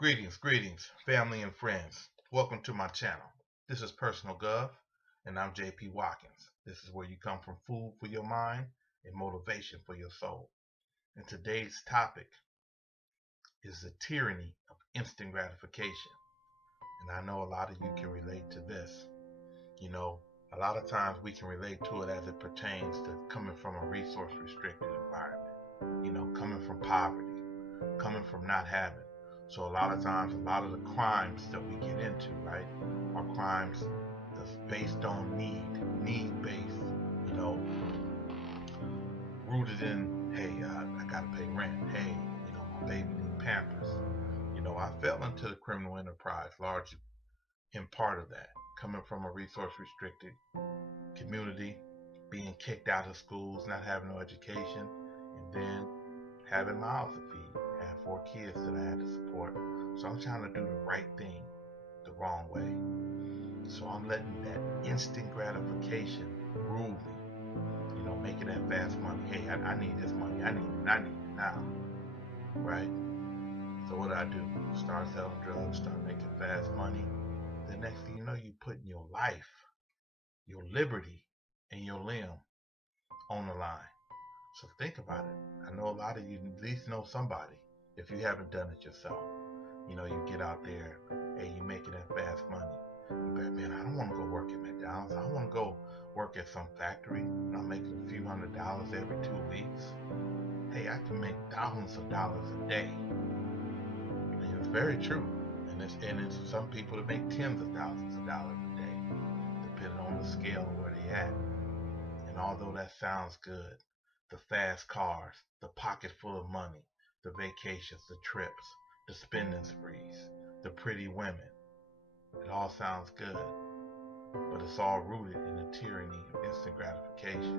Greetings, family and friends. Welcome to my channel. This is Personal Gov, and I'm JP.WATKINS. This is where you come from food for your mind and motivation for your soul. And today's topic is the tyranny of instant gratification. And I know a lot of you can relate to this. You know, a lot of times we can relate to it as it pertains to coming from a resource restricted environment. Coming from poverty, coming from not having. So a lot of times, a lot of the crimes that we get into, right, are crimes that's based on need based, you know, rooted in, hey, I gotta pay rent. Hey, my baby need Pampers. I fell into the criminal enterprise largely in part of that, coming from a resource restricted community, being kicked out of schools, not having no education, and then having mouths to feed. I had 4 kids that I had to support. So I'm trying to do the right thing the wrong way. So I'm letting that instant gratification rule me. Making that fast money. Hey, I need this money. I need it now. Right? So what do? Start selling drugs, start making fast money. The next thing you know, you putting your life, your liberty, and your limb on the line. So think about it. I know a lot of you at least know somebody if you haven't done it yourself. You get out there, hey, you making that fast money. You bet, man, I don't want to go work at McDonald's. I want to go work at some factory and I'm making a few $100s every 2 weeks. Hey, I can make thousands of dollars a day. And it's very true. And it's some people that make tens of thousands of dollars a day, depending on the scale of where they at. And although that sounds good, the fast cars, the pocket full of money, the vacations, the trips, the spending sprees, the pretty women, it all sounds good, but it's all rooted in the tyranny of instant gratification.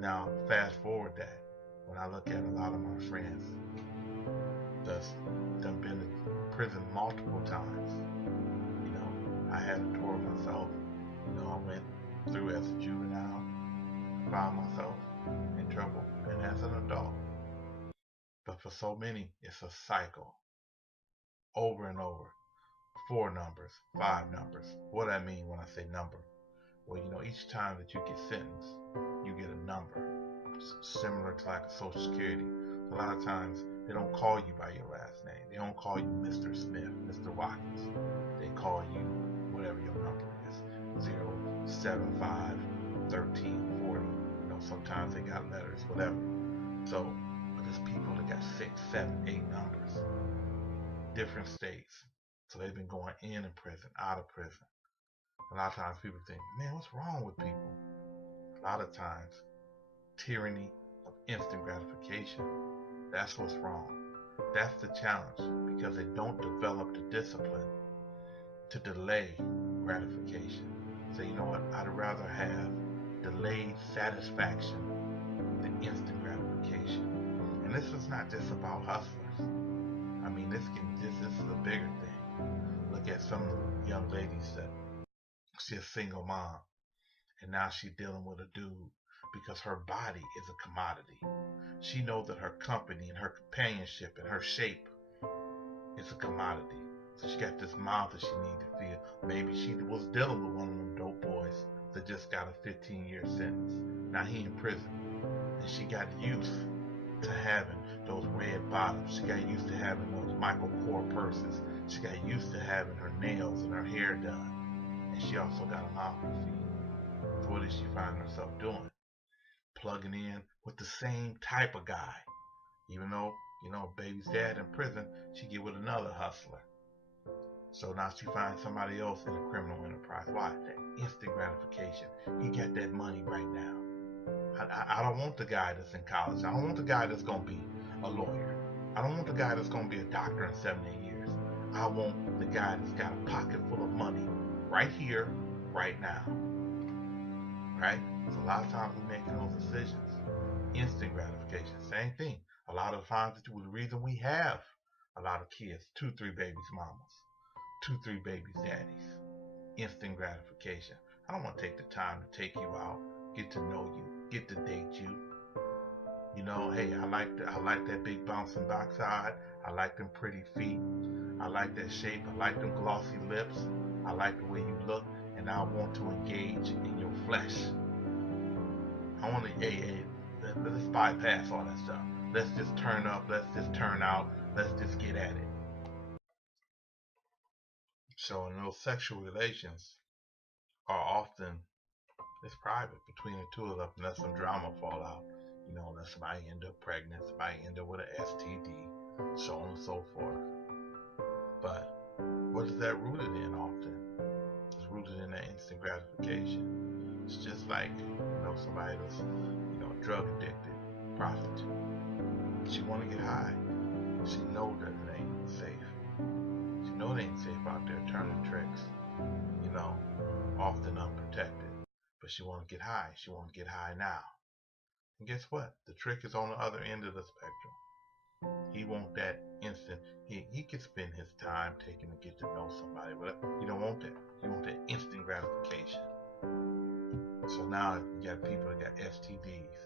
Now, fast forward that, when I look at a lot of my friends that's done been in prison multiple times, I had a tour myself. I went through as a juvenile, found myself in trouble, and as an adult. But for so many, it's a cycle, over and over. 4 numbers, 5 numbers. What do I mean when I say number? Well, each time that you get sentenced, you get a number, similar to like a Social Security. A lot of times, they don't call you by your last name. They don't call you Mr. Smith, Mr. Watkins. They call you whatever your number is, 075 1340. Sometimes they got letters, whatever. So, but there's people that got 6, 7, 8 numbers, different states. So they've been going in prison, out of prison. A lot of times people think, man, what's wrong with people? A lot of times, tyranny of instant gratification, that's what's wrong. That's the challenge, because they don't develop the discipline to delay gratification. So you know what? I'd rather have delayed satisfaction than instant gratification. And this is not just about hustlers. I mean, this is a bigger thing. Look at some of the young ladies that she's a single mom, and now she's dealing with a dude because her body is a commodity. She knows that her company and her companionship and her shape is a commodity. So she got this mouth that she needs to feel. Maybe she was dealing with one of them dope boys that just got a 15-year sentence. Now he in prison, and she got used to having those red bottoms. She got used to having those Michael Kors purses. She got used to having her nails and her hair done. And she also got a mouth to feed. So what does she find herself doing? Plugging in with the same type of guy. Even though, baby's dad in prison, she get with another hustler. So now she finds somebody else in the criminal enterprise. Why? That instant gratification. He got that money right now. I don't want the guy that's in college. I don't want the guy that's going to be a lawyer. I don't want the guy that's going to be a doctor in 7 8 years. I want the guy that's got a pocket full of money right here, right now. Right? So a lot of times we're making those decisions. Instant gratification. Same thing. A lot of times the reason we have a lot of kids, 2, 3 babies mamas, 2, 3 babies daddies. Instant gratification. I don't want to take the time to take you out, get to know you, get to date you. You know, hey, I like that big bouncing backside. I like them pretty feet. I like that shape. I like them glossy lips. I like the way you look, and I want to engage in your flesh. I want to, hey, let's bypass all that stuff. Let's just turn up. Let's just turn out. Let's just get at it. So, in those sexual relations are often it's private between the two of them, unless some drama fall out. You know, unless somebody end up pregnant, somebody end up with an STD, so on and so forth. But what is that rooted in often? It's rooted in that instant gratification. It's just like, somebody that's, drug addicted, prostitute. She want to get high. She know that it ain't safe. She know it ain't safe out there turning tricks, you know, often unprotected. But she want to get high. She want to get high now. And guess what? The trick is on the other end of the spectrum. He want that instant. He can spend his time taking to get to know somebody, but you don't want that. You want that instant gratification. So now you got people that got STDs,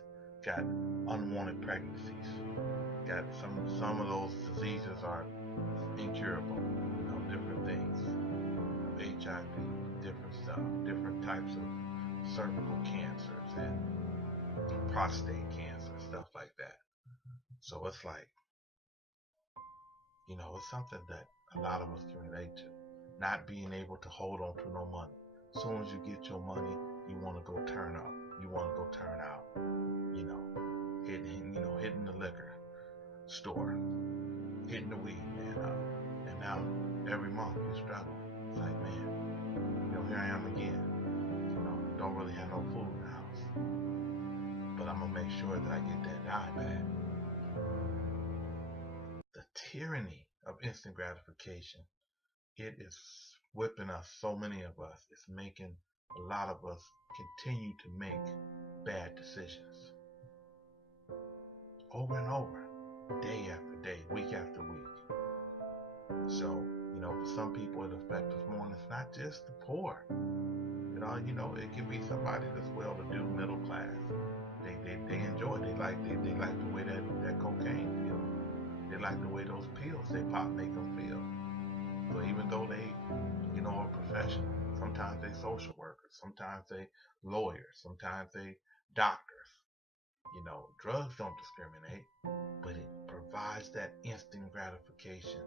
got unwanted pregnancies, got some of those diseases are incurable. Different things, HIV, different stuff, different types of cervical cancers and prostate cancer, stuff like that. So it's like, it's something that a lot of us can relate to. Not being able to hold on to no money. As soon as you get your money, you want to go turn up. You want to go turn out. Hitting the liquor store, hitting the weed man up. And now every month you struggle. It's like, man, here I am again. Don't really have no food in the house. But I'm gonna make sure that I get that dime back. The tyranny of instant gratification. It is whipping us, so many of us. It's making a lot of us continue to make bad decisions over and over, day after day, week after week. So, for some people it affects us more, and it's not just the poor. It can be somebody that's well-to-do, middle class. They enjoy it. They like the way that cocaine feels. They like the way those pills they pop make them feel. So even though they, are professional, sometimes they social workers, sometimes they lawyers, sometimes they doctors. Drugs don't discriminate, but it provides that instant gratification.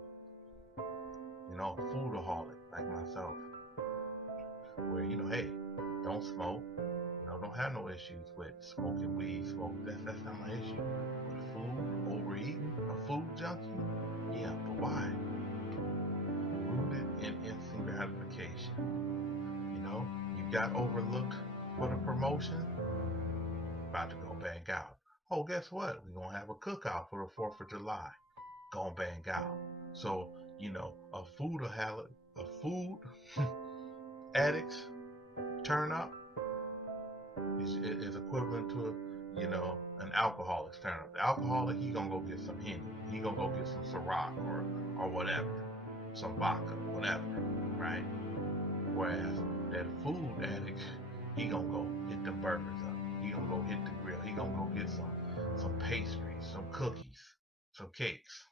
Foodaholic like myself, where hey, don't smoke. Don't have no issues with smoking weed, That's not my issue. With food, overeating, a food junkie, yeah, but why? Rooted in instant gratification. You got overlooked for the promotion, about to go bang out. Oh, guess what? We're gonna have a cookout for the 4th of July. Gonna bang out. So, a food addict's turn up is equivalent to an alcoholic's turn up. The alcoholic, he gonna go get some Henny. He gonna go get some Ciroc or whatever, some vodka, whatever, right? Whereas that food addict, he gonna go hit the burgers up. He gonna go hit the grill. He gonna go get some pastries, some cookies, some cakes.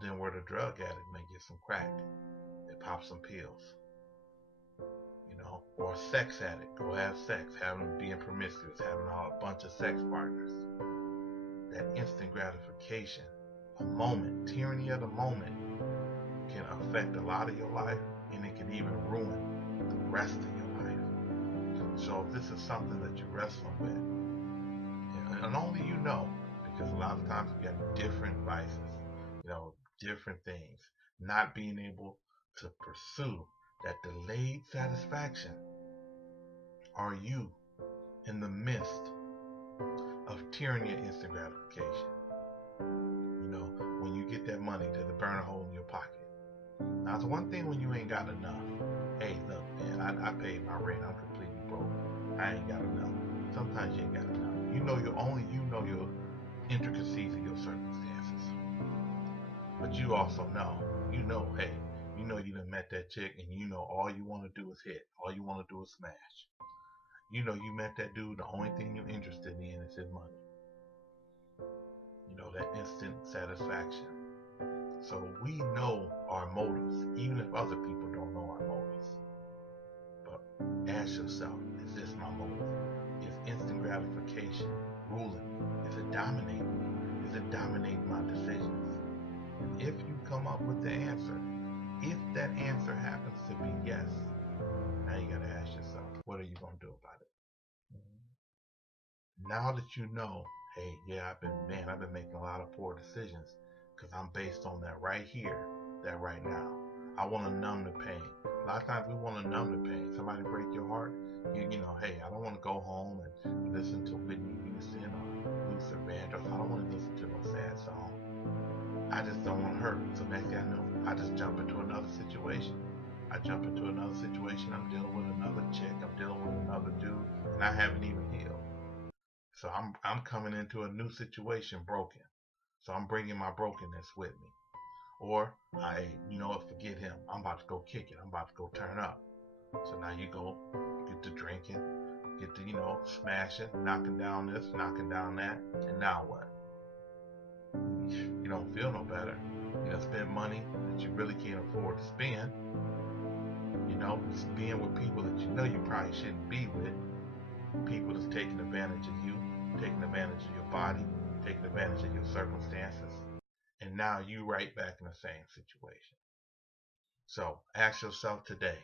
Then where the drug addict may get some crack, they pop some pills. Or a sex addict, go have sex, being promiscuous, having a bunch of sex partners. That instant gratification, a moment, tyranny of the moment, can affect a lot of your life, and it can even ruin the rest of your life. So if this is something that you're wrestling with, and only because a lot of times we have different vices, different things, not being able to pursue that delayed satisfaction. Are you in the midst of tyranny of instant gratification? When you get that money, does it burn a hole in your pocket? Now, it's one thing when you ain't got enough. Hey, look, man, I paid my rent. I'm completely broke. I ain't got enough. Sometimes you ain't got enough. You know your intricacies of your circumstances. But you also know, hey, you done met that chick, and all you want to do is hit. All you want to do is smash. You met that dude, the only thing you're interested in is his money. that instant satisfaction. So we know our motives, even if other people don't know our motives. But ask yourself, is this my motive? Is instant gratification ruling me? Is it dominating me? Is it dominating my decisions? And if you come up with the answer, if that answer happens to be yes, now you got to ask yourself, what are you going to do about it? Now that you know, hey, yeah, I've been making a lot of poor decisions because I'm based on that right here, that right now. I want to numb the pain. A lot of times we want to numb the pain. Somebody break your heart, hey, I don't want to go home and listen to Whitney Houston or Luther Vandross. I don't want to listen to no sad song. I just don't want to hurt. So next thing I know, I just jump into another situation. I'm dealing with another chick, I'm dealing with another dude, and I haven't even healed. So I'm coming into a new situation broken. So I'm bringing my brokenness with me. Or forget him. I'm about to go kick it. I'm about to go turn up. So now you go get to drinking, get to smashing, knocking down this, knocking down that, and now what? You don't feel no better. You done spend money that you really can't afford to spend. Being with people that you probably shouldn't be with. People that's taking advantage of you, taking advantage of your body, taking advantage of your circumstances, and now you right back in the same situation. So ask yourself today,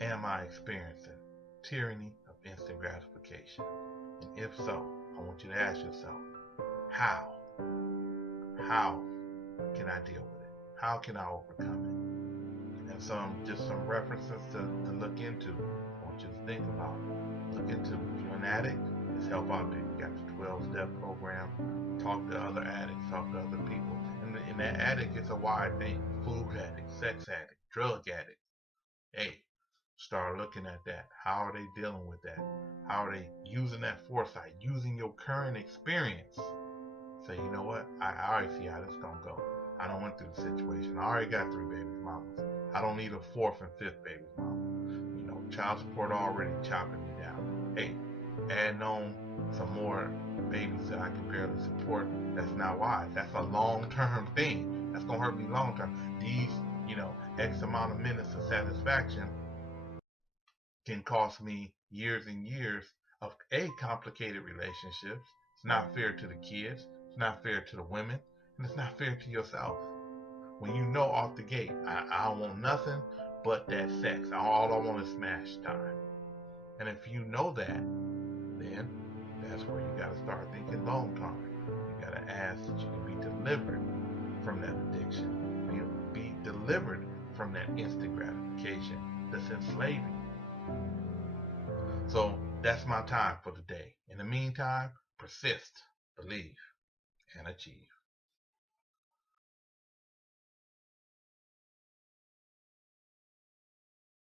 am I experiencing tyranny of instant gratification? And if so, I want you to ask yourself, how? How can I deal with it? How can I overcome it? And just some references to look into. I want you to think about. Look into. If you're an addict, there's help out there. You got the 12-step program. Talk to other addicts. Talk to other people. And that addict is a wide thing. Food addict, sex addict, drug addict. Hey, start looking at that. How are they dealing with that? How are they using that foresight? Using your current experience. Say, you know what? I already see how this is going to go. I done went through the situation. I already got 3 baby mamas. I don't need a 4th and 5th baby mama. Child support already chopping me down. Hey, adding on some more babies that I can barely support, that's not wise. That's a long-term thing. That's going to hurt me long-term. These, X amount of minutes of satisfaction can cost me years and years of complicated relationships. It's not fair to the kids. It's not fair to the women. And it's not fair to yourself. When you know off the gate, I don't want nothing but that sex. All I want is smash time. And if you know that, then that's where you got to start thinking long term. You got to ask that you can be delivered from that addiction. Be delivered from that instant gratification that's enslaving you. So that's my time for today. In the meantime, persist, believe, and achieve.